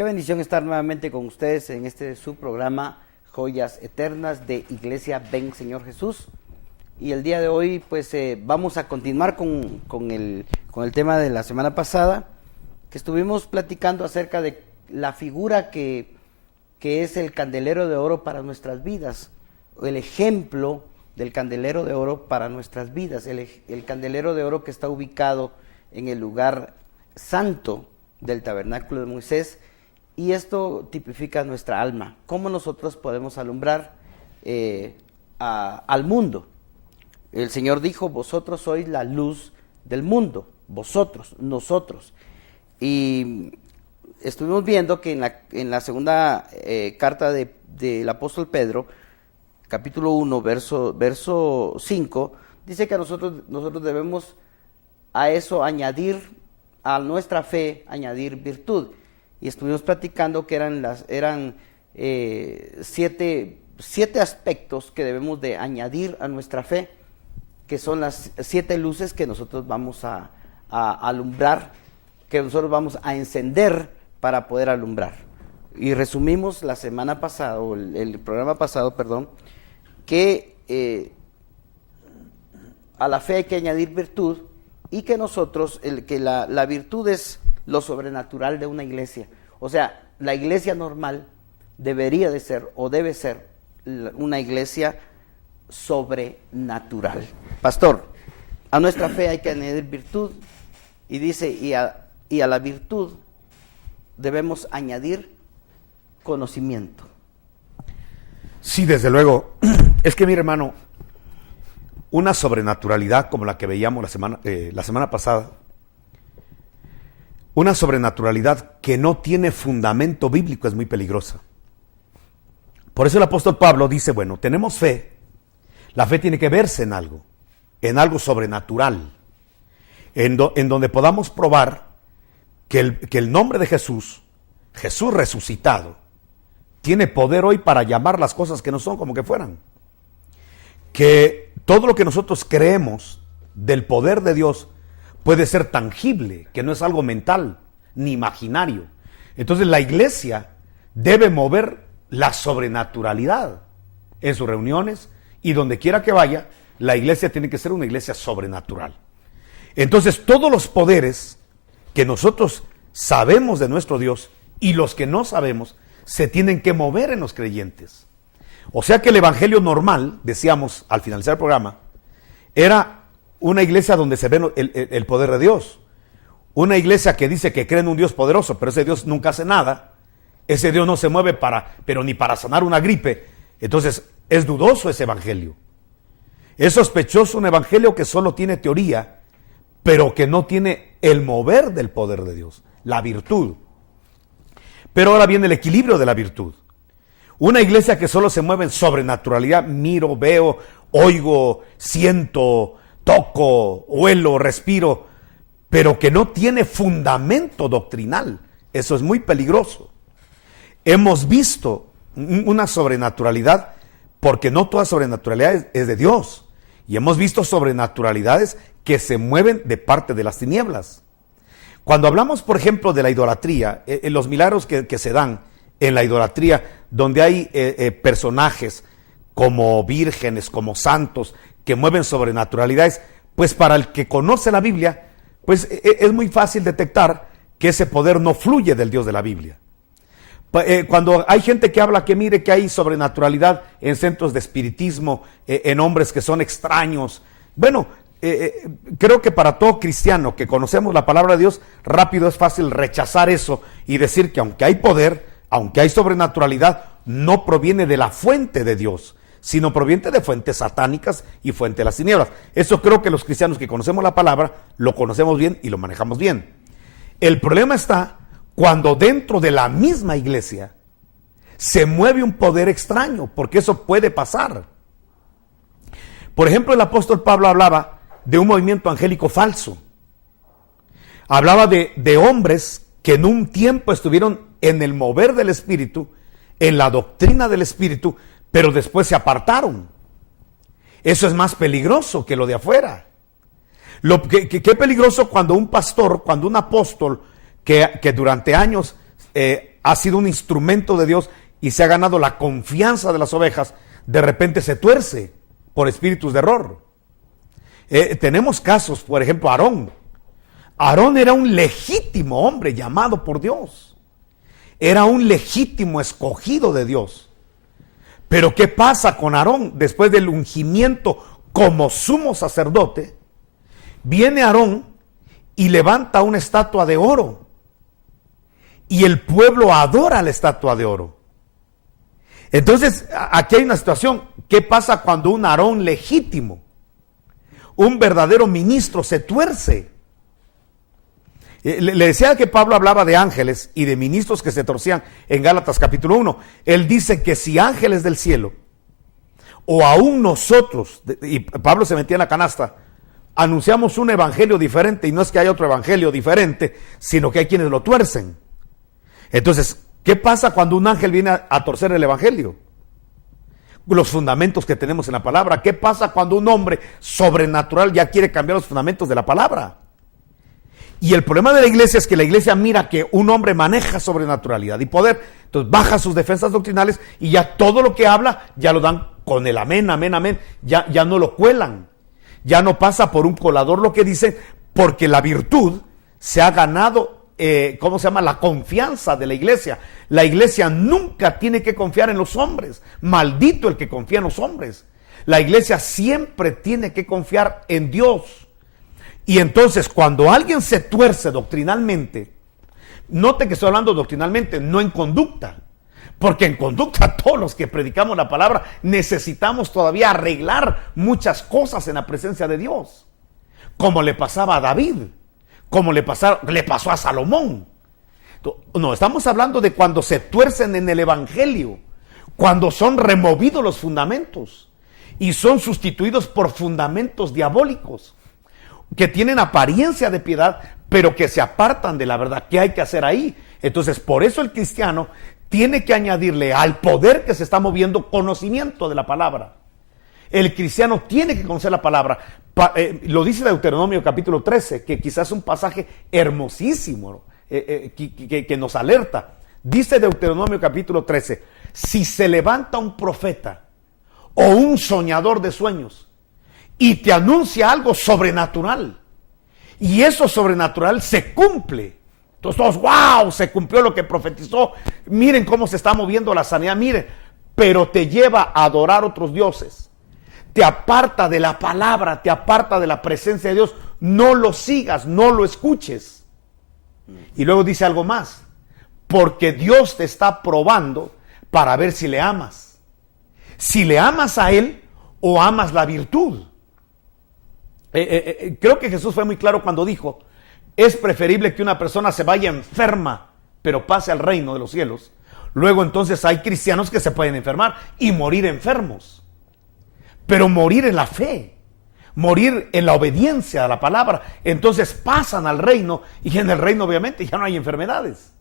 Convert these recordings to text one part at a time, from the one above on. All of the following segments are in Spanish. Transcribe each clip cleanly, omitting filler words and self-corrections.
Qué bendición estar nuevamente con ustedes en este su programa Joyas Eternas de Iglesia Ven Señor Jesús. Y el día de hoy pues vamos a continuar con el tema de la semana pasada, que estuvimos platicando acerca de la figura que es el candelero de oro para nuestras vidas, el ejemplo del candelero de oro para nuestras vidas, el candelero de oro que está ubicado en el lugar santo del tabernáculo de Moisés. Y esto tipifica nuestra alma, cómo nosotros podemos alumbrar al mundo. El Señor dijo, vosotros sois la luz del mundo, vosotros, nosotros. Y estuvimos viendo que en la segunda carta del apóstol Pedro, capítulo 1, verso 5, dice que nosotros debemos a eso añadir, a nuestra fe, añadir virtud. Y estuvimos platicando que eran 7 aspectos que debemos de añadir a nuestra fe, que son las 7 luces que nosotros vamos a alumbrar, que nosotros vamos a encender para poder alumbrar. Y resumimos la semana pasada, o el programa pasado, perdón, que a la fe hay que añadir virtud, y que la virtud es lo sobrenatural de una iglesia. O sea, la iglesia normal debería de ser, o debe ser, una iglesia sobrenatural. Pastor, a nuestra fe hay que añadir virtud, y dice, y a la virtud debemos añadir conocimiento. Sí, desde luego. Es que, mi hermano, una sobrenaturalidad como la que veíamos la semana pasada, una sobrenaturalidad que no tiene fundamento bíblico es muy peligrosa. Por eso el apóstol Pablo dice, bueno, tenemos fe, la fe tiene que verse en algo sobrenatural, en donde podamos probar que el nombre de Jesús resucitado, tiene poder hoy para llamar las cosas que no son como que fueran. Que todo lo que nosotros creemos del poder de Dios puede ser tangible, que no es algo mental ni imaginario. Entonces la iglesia debe mover la sobrenaturalidad en sus reuniones, y donde quiera que vaya, la iglesia tiene que ser una iglesia sobrenatural. Entonces todos los poderes que nosotros sabemos de nuestro Dios y los que no sabemos, se tienen que mover en los creyentes. O sea que el evangelio normal, decíamos al finalizar el programa, era una iglesia donde se ve el poder de Dios. Una iglesia que dice que cree en un Dios poderoso, pero ese Dios nunca hace nada. Ese Dios no se mueve pero ni para sanar una gripe. Entonces es dudoso ese evangelio. Es sospechoso un evangelio que solo tiene teoría, pero que no tiene el mover del poder de Dios, la virtud. Pero ahora viene el equilibrio de la virtud. Una iglesia que solo se mueve en sobrenaturalidad, miro, veo, oigo, siento, toco, huelo, respiro, pero que no tiene fundamento doctrinal. Eso es muy peligroso. Hemos visto una sobrenaturalidad, porque no toda sobrenaturalidad es de Dios. Y hemos visto sobrenaturalidades que se mueven de parte de las tinieblas. Cuando hablamos, por ejemplo, de la idolatría, los milagros que se dan en la idolatría, donde hay personajes como vírgenes, como santos, que mueven sobrenaturalidades, pues para el que conoce la Biblia, pues es muy fácil detectar que ese poder no fluye del Dios de la Biblia. Cuando hay gente que habla que mire que hay sobrenaturalidad en centros de espiritismo, en hombres que son extraños, bueno, creo que para todo cristiano que conocemos la palabra de Dios, rápido es fácil rechazar eso y decir que aunque hay poder, aunque hay sobrenaturalidad, no proviene de la fuente de Dios, sino proviene de fuentes satánicas y fuente de las tinieblas. Eso creo que los cristianos que conocemos la palabra, lo conocemos bien y lo manejamos bien. El problema está cuando dentro de la misma iglesia se mueve un poder extraño, porque eso puede pasar. Por ejemplo, el apóstol Pablo hablaba de un movimiento angélico falso. Hablaba de hombres que en un tiempo estuvieron en el mover del Espíritu, en la doctrina del Espíritu, pero después se apartaron. Eso es más peligroso que lo de afuera. Qué peligroso cuando un pastor, cuando un apóstol que durante años ha sido un instrumento de Dios y se ha ganado la confianza de las ovejas, de repente se tuerce por espíritus de error. Tenemos casos, por ejemplo, Aarón. Aarón era un legítimo hombre llamado por Dios. Era un legítimo escogido de Dios. Pero ¿qué pasa con Aarón? Después del ungimiento como sumo sacerdote, viene Aarón y levanta una estatua de oro. Y el pueblo adora la estatua de oro. Entonces, aquí hay una situación. ¿Qué pasa cuando un Aarón legítimo, un verdadero ministro, se tuerce? Le decía que Pablo hablaba de ángeles y de ministros que se torcían en Gálatas capítulo 1. Él dice que si ángeles del cielo, o aún nosotros, y Pablo se metía en la canasta, anunciamos un evangelio diferente, y no es que haya otro evangelio diferente, sino que hay quienes lo tuercen. Entonces, ¿qué pasa cuando un ángel viene a torcer el evangelio? Los fundamentos que tenemos en la palabra. ¿Qué pasa cuando un hombre sobrenatural ya quiere cambiar los fundamentos de la palabra? Y el problema de la iglesia es que la iglesia mira que un hombre maneja sobrenaturalidad y poder, entonces baja sus defensas doctrinales y ya todo lo que habla ya lo dan con el amén, amén, amén, ya no lo cuelan, ya no pasa por un colador lo que dice, porque la virtud se ha ganado, la confianza de la iglesia. La iglesia nunca tiene que confiar en los hombres, maldito el que confía en los hombres. La iglesia siempre tiene que confiar en Dios. Y entonces cuando alguien se tuerce doctrinalmente, note que estoy hablando doctrinalmente, no en conducta, porque en conducta todos los que predicamos la palabra necesitamos todavía arreglar muchas cosas en la presencia de Dios, como le pasaba a David, como le pasó a Salomón. No, estamos hablando de cuando se tuercen en el evangelio, cuando son removidos los fundamentos y son sustituidos por fundamentos diabólicos, que tienen apariencia de piedad, pero que se apartan de la verdad. ¿Qué hay que hacer ahí? Entonces, por eso el cristiano tiene que añadirle al poder que se está moviendo conocimiento de la palabra. El cristiano tiene que conocer la palabra. Lo dice Deuteronomio capítulo 13, que quizás es un pasaje hermosísimo, que nos alerta. Dice Deuteronomio capítulo 13, si se levanta un profeta o un soñador de sueños y te anuncia algo sobrenatural, y eso sobrenatural se cumple, entonces todos, wow, se cumplió lo que profetizó, miren cómo se está moviendo la sanidad, miren, pero te lleva a adorar otros dioses, te aparta de la palabra, te aparta de la presencia de Dios, no lo sigas, no lo escuches. Y luego dice algo más, porque Dios te está probando para ver si le amas, si le amas a Él o amas la virtud. Creo que Jesús fue muy claro cuando dijo, es preferible que una persona se vaya enferma, pero pase al reino de los cielos. Luego entonces hay cristianos que se pueden enfermar y morir enfermos, pero morir en la fe, morir en la obediencia a la palabra, entonces pasan al reino, y en el reino obviamente ya no hay enfermedades.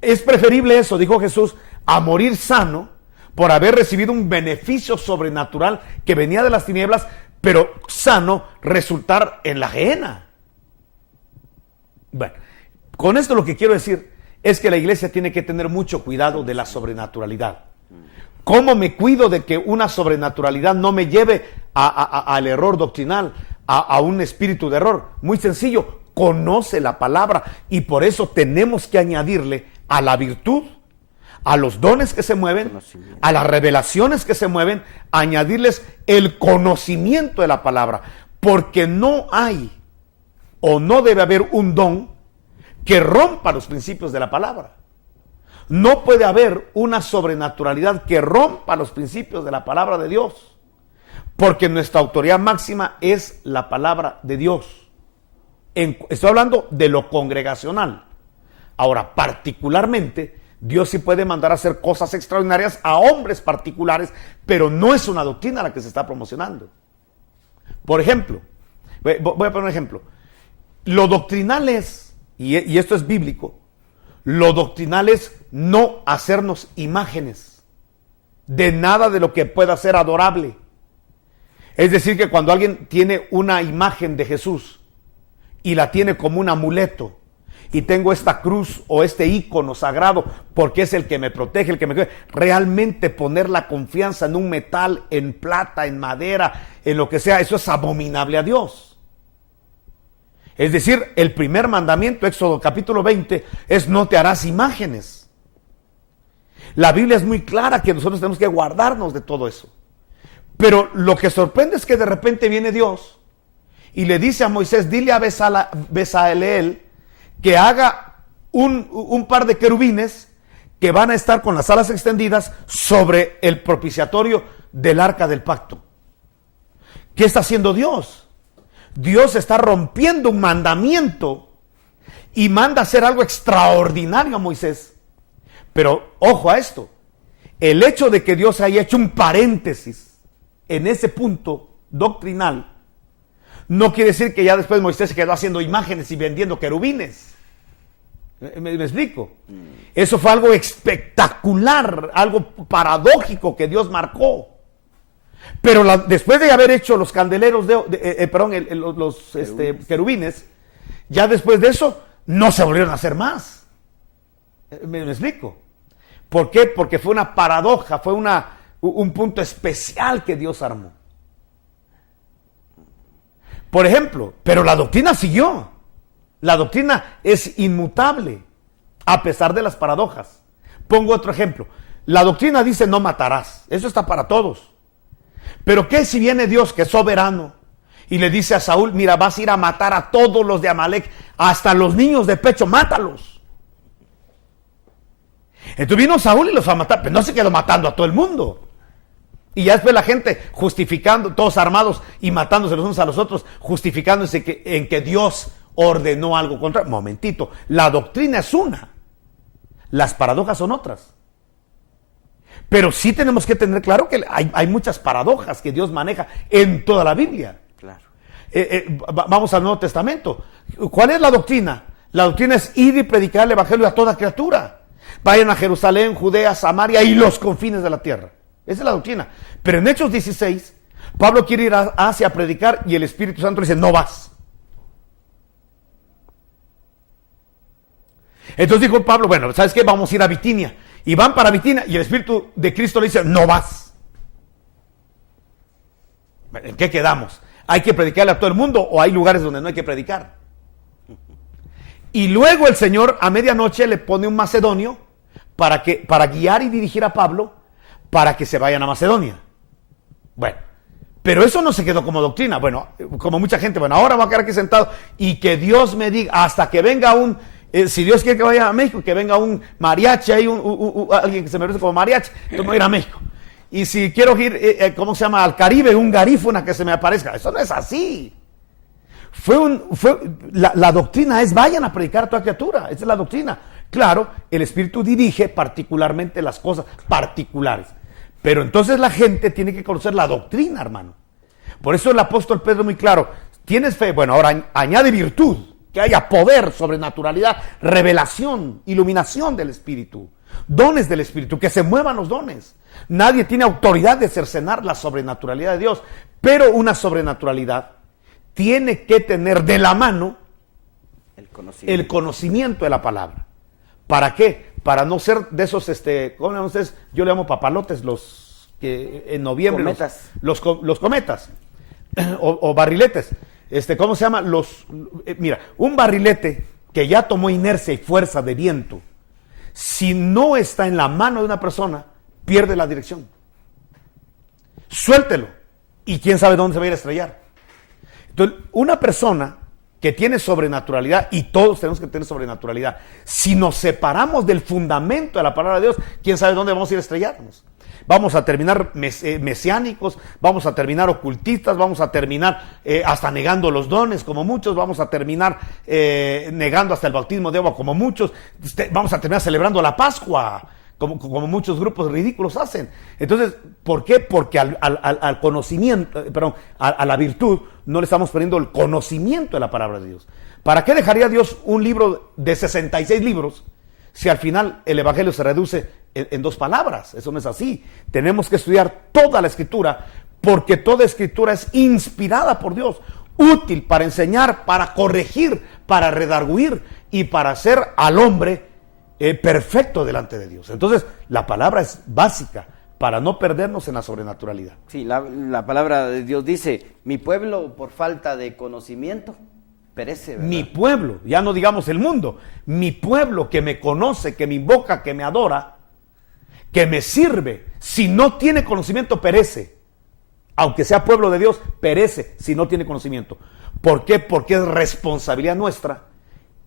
Es preferible eso, dijo Jesús, a morir sano por haber recibido un beneficio sobrenatural que venía de las tinieblas, pero sano, resultar en la gehenna. Bueno, con esto lo que quiero decir es que la iglesia tiene que tener mucho cuidado de la sobrenaturalidad. ¿Cómo me cuido de que una sobrenaturalidad no me lleve al error doctrinal, a un espíritu de error? Muy sencillo, conoce la palabra, y por eso tenemos que añadirle a la virtud, a los dones que se mueven, a las revelaciones que se mueven, añadirles el conocimiento de la palabra, porque no hay o no debe haber un don que rompa los principios de la palabra. No puede haber una sobrenaturalidad que rompa los principios de la palabra de Dios, porque nuestra autoridad máxima es la palabra de Dios. Estoy hablando de lo congregacional. Ahora, particularmente, Dios sí puede mandar a hacer cosas extraordinarias a hombres particulares, pero no es una doctrina la que se está promocionando. Por ejemplo, voy a poner un ejemplo. Lo doctrinal es, y esto es bíblico, lo doctrinal es no hacernos imágenes de nada de lo que pueda ser adorable. Es decir, que cuando alguien tiene una imagen de Jesús y la tiene como un amuleto, y tengo esta cruz o este ícono sagrado porque es el que me protege, el que me... Realmente poner la confianza en un metal, en plata, en madera, en lo que sea, eso es abominable a Dios. Es decir, el primer mandamiento, Éxodo capítulo 20, es no te harás imágenes. La Biblia es muy clara que nosotros tenemos que guardarnos de todo eso. Pero lo que sorprende es que de repente viene Dios y le dice a Moisés, dile a Bezaleel que haga un par de querubines que van a estar con las alas extendidas sobre el propiciatorio del arca del pacto. ¿Qué está haciendo Dios? Dios está rompiendo un mandamiento y manda a hacer algo extraordinario a Moisés. Pero ojo a esto, el hecho de que Dios haya hecho un paréntesis en ese punto doctrinal, no quiere decir que ya después Moisés se quedó haciendo imágenes y vendiendo querubines. ¿Me explico? Eso fue algo espectacular, algo paradójico que Dios marcó. Pero después de haber hecho los candeleros, los querubines, ya después de eso no se volvieron a hacer más. ¿Me explico? ¿Por qué? Porque fue una paradoja, fue un punto especial que Dios armó. Por ejemplo, pero la doctrina siguió. La doctrina es inmutable, a pesar de las paradojas. Pongo otro ejemplo. La doctrina dice no matarás. Eso está para todos. Pero ¿qué si viene Dios, que es soberano, y le dice a Saúl, mira, vas a ir a matar a todos los de Amalek, hasta los niños de pecho, mátalos? Entonces vino Saúl y los va a matar, pero no se quedó matando a todo el mundo. Y ya después la gente justificando, todos armados y matándose los unos a los otros, justificándose en que Dios ordenó algo contrario. Momentito, la doctrina es una, las paradojas son otras. Pero sí tenemos que tener claro que hay muchas paradojas que Dios maneja en toda la Biblia. Claro. Vamos al Nuevo Testamento. ¿Cuál es la doctrina? La doctrina es ir y predicar el evangelio a toda criatura. Vayan a Jerusalén, Judea, Samaria y los confines de la tierra. Esa es la doctrina. Pero en Hechos 16, Pablo quiere ir a Asia a predicar y el Espíritu Santo le dice, no vas. Entonces dijo Pablo, bueno, ¿sabes qué? Vamos a ir a Bitinia. Y van para Bitinia y el Espíritu de Cristo le dice, no vas. ¿En qué quedamos? ¿Hay que predicarle a todo el mundo o hay lugares donde no hay que predicar? Y luego el Señor a medianoche le pone un macedonio para guiar y dirigir a Pablo para que se vayan a Macedonia. Bueno, pero eso no se quedó como doctrina. Bueno, como mucha gente, bueno, ahora voy a quedar aquí sentado y que Dios me diga, hasta que venga si Dios quiere que vaya a México, que venga un mariachi, hay alguien que se me parece como mariachi, entonces voy a ir a México. Y si quiero ir, ¿cómo se llama? Al Caribe, un garífuna que se me aparezca. Eso no es así. La doctrina es, vayan a predicar a toda criatura. Esa es la doctrina. Claro, el Espíritu dirige particularmente las cosas particulares. Pero entonces la gente tiene que conocer la doctrina, hermano. Por eso el apóstol Pedro muy claro, ¿tienes fe? Bueno, ahora añade virtud, que haya poder, sobrenaturalidad, revelación, iluminación del Espíritu, dones del Espíritu, que se muevan los dones. Nadie tiene autoridad de cercenar la sobrenaturalidad de Dios, pero una sobrenaturalidad tiene que tener de la mano el conocimiento de la palabra. ¿Para qué? Para no ser de esos, ¿cómo le llaman ustedes? Yo le llamo papalotes, los que en noviembre... Cometas. Los cometas, o barriletes. ¿Cómo se llama? Mira, un barrilete que ya tomó inercia y fuerza de viento, si no está en la mano de una persona, pierde la dirección. Suéltelo. Y quién sabe dónde se va a ir a estrellar. Entonces, una persona que tiene sobrenaturalidad, y todos tenemos que tener sobrenaturalidad, si nos separamos del fundamento de la palabra de Dios, quién sabe dónde vamos a ir a estrellarnos. Vamos a terminar mesiánicos, vamos a terminar ocultistas, vamos a terminar hasta negando los dones como muchos, vamos a terminar negando hasta el bautismo de agua como muchos, vamos a terminar celebrando la Pascua como muchos grupos ridículos hacen. Entonces, ¿por qué? Porque al conocimiento, a la virtud no le estamos poniendo el conocimiento de la palabra de Dios. ¿Para qué dejaría Dios un libro de 66 libros si al final el evangelio se reduce en 2 palabras? Eso no es así. Tenemos que estudiar toda la escritura, porque toda escritura es inspirada por Dios, útil para enseñar, para corregir, para redarguir y para hacer al hombre perfecto delante de Dios. Entonces, la palabra es básica para no perdernos en la sobrenaturalidad. Sí, la palabra de Dios dice, mi pueblo por falta de conocimiento perece, ¿verdad? Mi pueblo, ya no digamos el mundo, mi pueblo que me conoce, que me invoca, que me adora, que me sirve, si no tiene conocimiento perece. Aunque sea pueblo de Dios, perece si no tiene conocimiento. ¿Por qué? Porque es responsabilidad nuestra.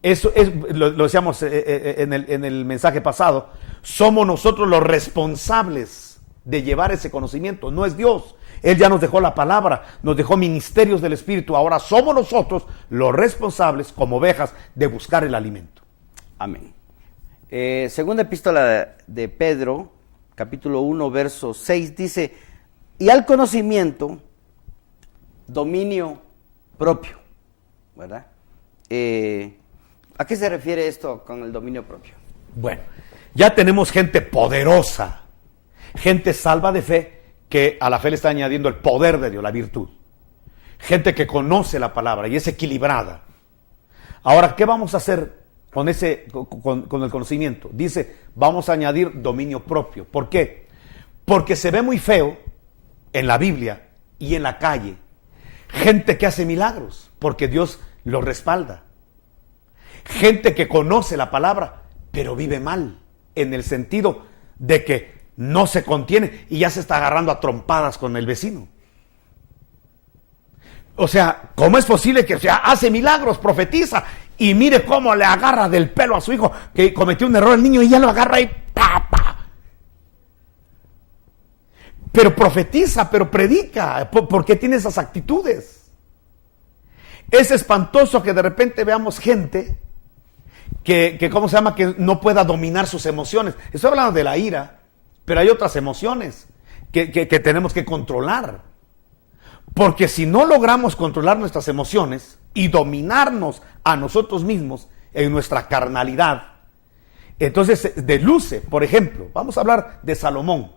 Eso es, lo decíamos en el mensaje pasado, somos nosotros los responsables de llevar ese conocimiento, no es Dios. Él ya nos dejó la palabra, nos dejó ministerios del Espíritu, ahora somos nosotros los responsables como ovejas de buscar el alimento. Amén. Segunda epístola de Pedro, capítulo 1, verso 6, dice, y al conocimiento, dominio propio, ¿verdad? ¿A qué se refiere esto con el dominio propio? Bueno, ya tenemos gente poderosa, gente salva de fe, que a la fe le está añadiendo el poder de Dios, la virtud. Gente que conoce la palabra y es equilibrada. Ahora, ¿qué vamos a hacer con el conocimiento? Dice, vamos a añadir dominio propio. ¿Por qué? Porque se ve muy feo en la Biblia y en la calle gente que hace milagros, porque Dios los respalda. Gente que conoce la palabra, pero vive mal, en el sentido de que no se contiene y ya se está agarrando a trompadas con el vecino. O sea, ¿cómo es posible que hace milagros, profetiza y mire cómo le agarra del pelo a su hijo que cometió un error el niño y ya lo agarra y ¡papa! Pero profetiza, pero predica. ¿Por qué tiene esas actitudes? Es espantoso que de repente veamos gente que ¿cómo se llama? Que no pueda dominar sus emociones. Estoy hablando de la ira. Pero hay otras emociones que tenemos que controlar. Porque si no logramos controlar nuestras emociones y dominarnos a nosotros mismos en nuestra carnalidad, entonces deluce. Por ejemplo, vamos a hablar de Salomón.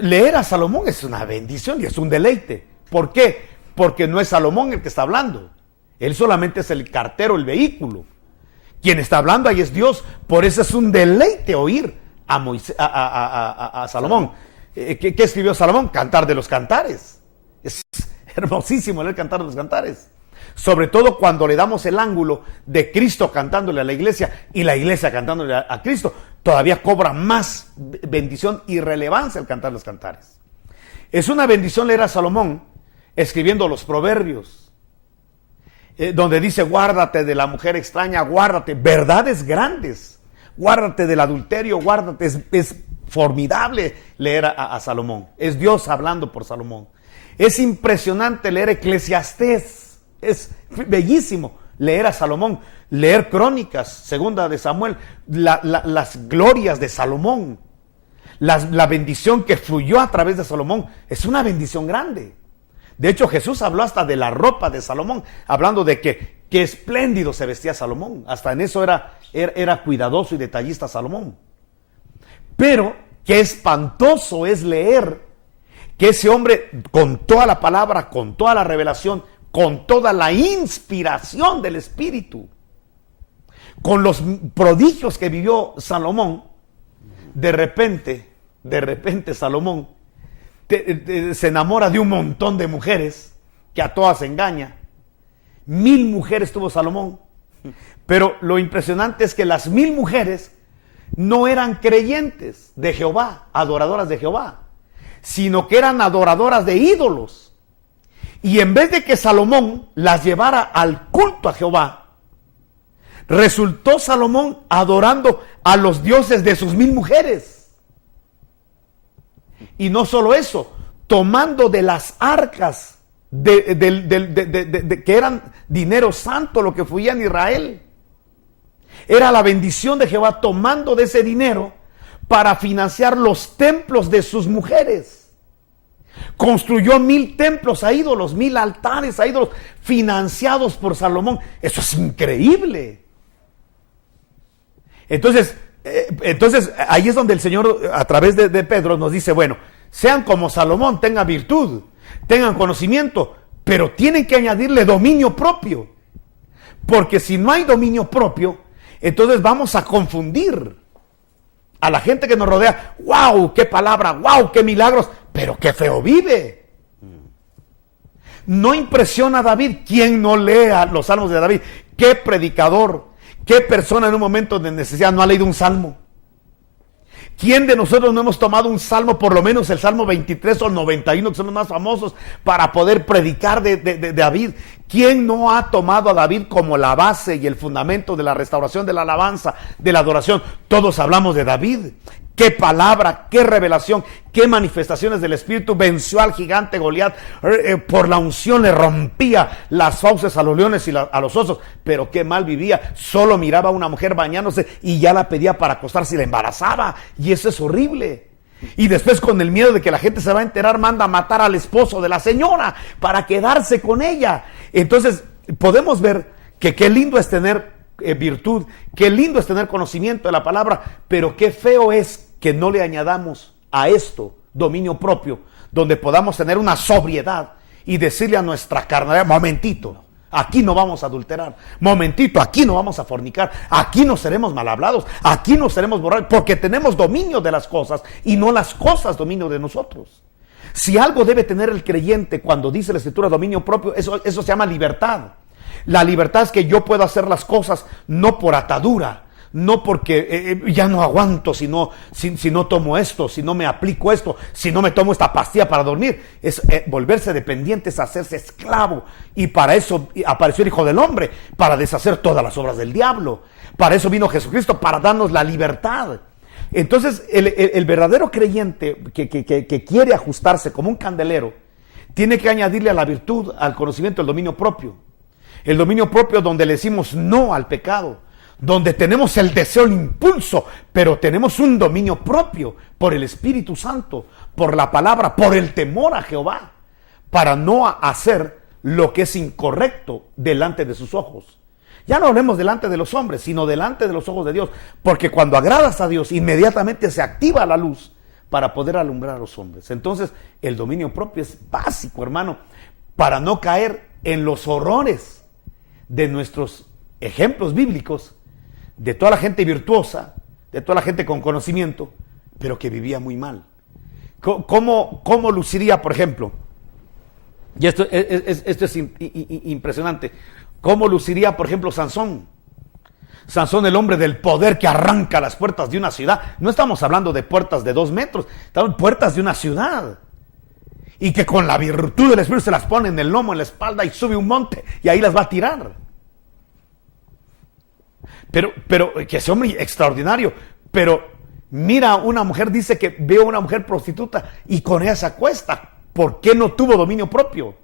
Leer a Salomón es una bendición y es un deleite. ¿Por qué? Porque no es Salomón el que está hablando. Él solamente es el cartero, el vehículo. Quien está hablando ahí es Dios. Por eso es un deleite oír a Salomón. ¿Qué escribió Salomón? Cantar de los Cantares. Es hermosísimo leer Cantar de los Cantares. Sobre todo cuando le damos el ángulo de Cristo cantándole a la iglesia y la iglesia cantándole a Cristo, todavía cobra más bendición y relevancia el Cantar de los Cantares. Es una bendición leer a Salomón escribiendo los proverbios, donde dice, guárdate de la mujer extraña, guárdate, verdades grandes. Guárdate del adulterio, guárdate. Es formidable leer a Salomón. Es Dios hablando por Salomón. Es impresionante leer Eclesiastés. Es bellísimo leer a Salomón. Leer Crónicas, segunda de Samuel. Las glorias de Salomón. La bendición que fluyó a través de Salomón. Es una bendición grande. De hecho, Jesús habló hasta de la ropa de Salomón. Hablando de que qué espléndido se vestía Salomón. Hasta en eso era cuidadoso y detallista Salomón. Pero qué espantoso es leer que ese hombre, con toda la palabra, con toda la revelación, con toda la inspiración del Espíritu, con los prodigios que vivió Salomón, de repente Salomón se enamora de un montón de mujeres que a todas engaña. 1000 mujeres tuvo Salomón, pero lo impresionante es que las 1000 mujeres no eran creyentes de Jehová, adoradoras de Jehová, sino que eran adoradoras de ídolos. Y en vez de que Salomón las llevara al culto a Jehová, resultó Salomón adorando a los dioses de sus 1000 mujeres. Y no solo eso, tomando de las arcas que eran dinero santo, lo que fluía en Israel. Era la bendición de Jehová tomando de ese dinero para financiar los templos de sus mujeres. Construyó 1000 templos a ídolos, 1000 altares a ídolos, financiados por Salomón. Eso es increíble. Entonces ahí es donde el Señor, a través de Pedro, nos dice, bueno, sean como Salomón, tengan virtud, tengan conocimiento, pero tienen que añadirle dominio propio. Porque si no hay dominio propio, entonces vamos a confundir a la gente que nos rodea. ¡Wow! ¡Qué palabra! ¡Wow! ¡Qué milagros! Pero qué feo vive. No impresiona a David. ¿Quién no lea los salmos de David? ¿Qué predicador? ¿Qué persona en un momento de necesidad no ha leído un salmo? ¿Quién de nosotros no hemos tomado un salmo, por lo menos el Salmo 23 o el 91, que son los más famosos, para poder predicar de David? ¿Quién no ha tomado a David como la base y el fundamento de la restauración, de la alabanza, de la adoración? Todos hablamos de David. Qué palabra, qué revelación, qué manifestaciones del Espíritu. Venció al gigante Goliat, por la unción le rompía las fauces a los leones y a los osos, pero qué mal vivía. Solo miraba a una mujer bañándose y ya la pedía para acostarse y la embarazaba, y eso es horrible. Y después, con el miedo de que la gente se va a enterar, manda a matar al esposo de la señora para quedarse con ella. Entonces podemos ver que qué lindo es tener virtud, qué lindo es tener conocimiento de la palabra, pero qué feo es que no le añadamos a esto dominio propio, donde podamos tener una sobriedad y decirle a nuestra carne: momentito, aquí no vamos a adulterar, momentito, aquí no vamos a fornicar, aquí no seremos mal hablados, aquí no seremos borrachos, porque tenemos dominio de las cosas y no las cosas dominio de nosotros. Si algo debe tener el creyente cuando dice la Escritura dominio propio, eso se llama libertad. La libertad es que yo puedo hacer las cosas no por atadura, no porque ya no aguanto si no tomo esto, si no me aplico esto, si no me tomo esta pastilla para dormir. Es volverse dependiente, es hacerse esclavo. Y para eso apareció el Hijo del Hombre, para deshacer todas las obras del diablo. Para eso vino Jesucristo, para darnos la libertad. Entonces el verdadero creyente que quiere ajustarse como un candelero, tiene que añadirle a la virtud, al conocimiento, el dominio propio. El dominio propio, donde le decimos no al pecado, donde tenemos el deseo, el impulso, pero tenemos un dominio propio por el Espíritu Santo, por la palabra, por el temor a Jehová, para no hacer lo que es incorrecto delante de sus ojos. Ya no hablemos delante de los hombres, sino delante de los ojos de Dios, porque cuando agradas a Dios, inmediatamente se activa la luz para poder alumbrar a los hombres. Entonces, el dominio propio es básico, hermano, para no caer en los horrores de nuestros ejemplos bíblicos, de toda la gente virtuosa, de toda la gente con conocimiento, pero que vivía muy mal. ¿Cómo luciría, por ejemplo? Y esto es impresionante. ¿Cómo luciría, por ejemplo, Sansón? Sansón, el hombre del poder que arranca las puertas de una ciudad. No estamos hablando de puertas de 2 metros, estamos puertas de una ciudad. Y que con la virtud del Espíritu se las pone en el lomo, en la espalda, y sube un monte y ahí las va a tirar. Pero que ese hombre extraordinario. Pero mira, una mujer, dice que veo una mujer prostituta y con ella se acuesta. ¿Por qué no tuvo dominio propio?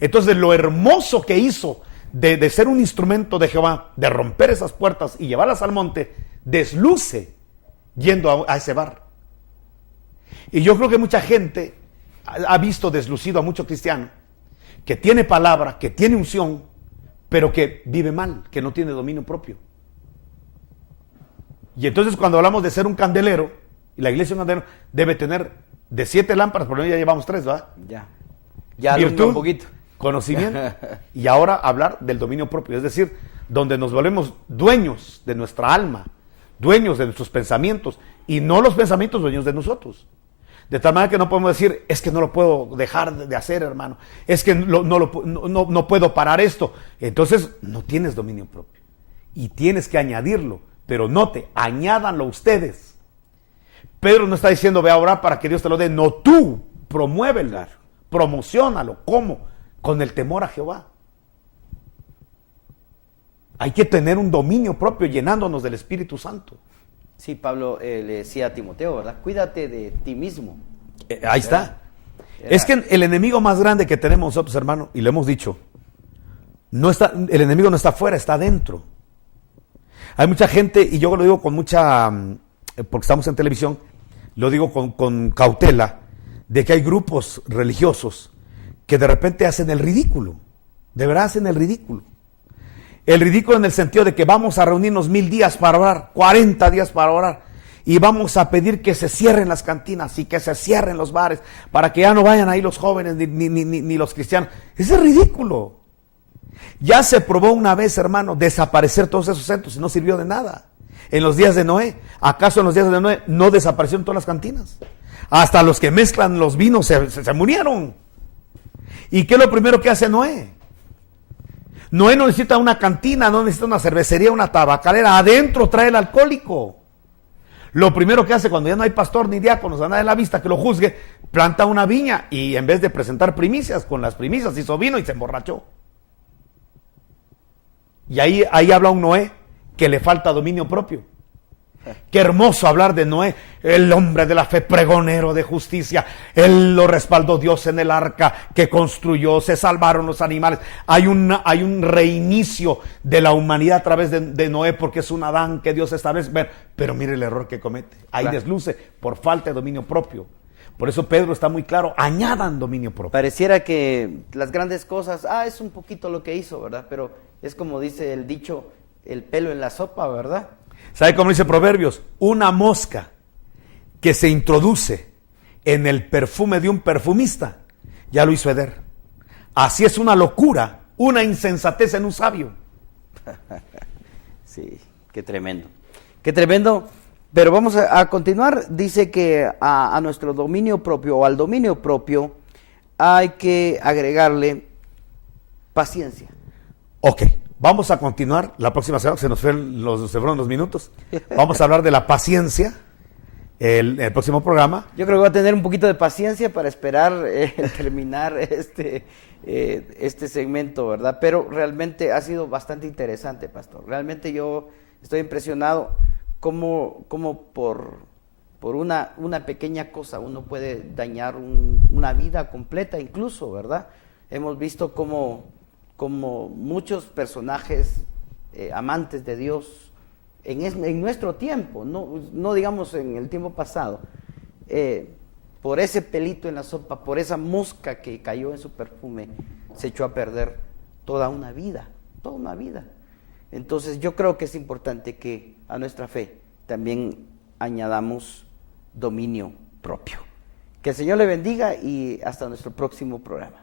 Entonces, lo hermoso que hizo de ser un instrumento de Jehová, de romper esas puertas y llevarlas al monte, desluce yendo a ese bar. Y yo creo que mucha gente ha visto deslucido a mucho cristiano que tiene palabra, que tiene unción, pero que vive mal, que no tiene dominio propio. Y entonces, cuando hablamos de ser un candelero, y la iglesia un candelero debe tener de 7 lámparas, por lo menos ya llevamos 3, ¿verdad? Ya virtud, un poquito. Conocimiento, y ahora hablar del dominio propio, es decir, donde nos volvemos dueños de nuestra alma, dueños de nuestros pensamientos, y no los pensamientos dueños de nosotros. De tal manera que no podemos decir: es que no lo puedo dejar de hacer, hermano, es que no puedo parar esto. Entonces no tienes dominio propio y tienes que añadirlo. Pero note, añádanlo ustedes. Pedro no está diciendo: ve a orar para que Dios te lo dé. No, tú promuévelo, promociónalo. ¿Cómo? Con el temor a Jehová. Hay que tener un dominio propio, llenándonos del Espíritu Santo. Sí, Pablo le decía a Timoteo, ¿verdad? Cuídate de ti mismo. Ahí está. Es que el enemigo más grande que tenemos nosotros, hermano, y lo hemos dicho, el enemigo no está afuera, está adentro. Hay mucha gente, y yo lo digo con mucha, porque estamos en televisión, lo digo con cautela, de que hay grupos religiosos que de repente hacen el ridículo. De verdad hacen el ridículo. El ridículo en el sentido de que vamos a reunirnos 1000 días para orar, 40 días para orar, y vamos a pedir que se cierren las cantinas y que se cierren los bares, para que ya no vayan ahí los jóvenes ni los cristianos. Ese es ridículo. Ya se probó una vez, hermano, desaparecer todos esos centros y no sirvió de nada. En los días de Noé, ¿acaso en los días de Noé no desaparecieron todas las cantinas? Hasta los que mezclan los vinos se murieron. ¿Y qué es lo primero que hace Noé? Noé no necesita una cantina, no necesita una cervecería, una tabacalera. Adentro trae el alcohólico. Lo primero que hace cuando ya no hay pastor ni diáconos, a nadie en la vista que lo juzgue, planta una viña y en vez de presentar primicias, con las primicias hizo vino y se emborrachó. Y ahí habla un Noé que le falta dominio propio. Qué hermoso hablar de Noé, el hombre de la fe, pregonero de justicia. Él lo respaldó Dios en el arca que construyó, se salvaron los animales. Hay un reinicio de la humanidad a través de Noé, porque es un Adán que Dios establece. Pero mire el error que comete. Ahí desluce por falta de dominio propio. Por eso Pedro está muy claro, añadan dominio propio. Pareciera que las grandes cosas, es un poquito lo que hizo, ¿verdad? Pero es como dice el dicho, el pelo en la sopa, ¿verdad? ¿Sabe cómo dice Proverbios? Una mosca que se introduce en el perfume de un perfumista, ya lo hizo heder. Así es una locura, una insensatez en un sabio. Sí, qué tremendo. Qué tremendo. Pero vamos a continuar. Dice que a nuestro dominio propio o al dominio propio hay que agregarle paciencia. Ok. Vamos a continuar la próxima semana, se fueron los minutos. Vamos a hablar de la paciencia, el próximo programa. Yo creo que voy a tener un poquito de paciencia para esperar terminar este segmento, ¿verdad? Pero realmente ha sido bastante interesante, pastor. Realmente yo estoy impresionado cómo por una pequeña cosa uno puede dañar una vida completa incluso, ¿verdad? Hemos visto como muchos personajes amantes de Dios en nuestro tiempo, no digamos en el tiempo pasado, por ese pelito en la sopa, por esa mosca que cayó en su perfume, se echó a perder toda una vida. Entonces yo creo que es importante que a nuestra fe también añadamos dominio propio. Que el Señor le bendiga y hasta nuestro próximo programa.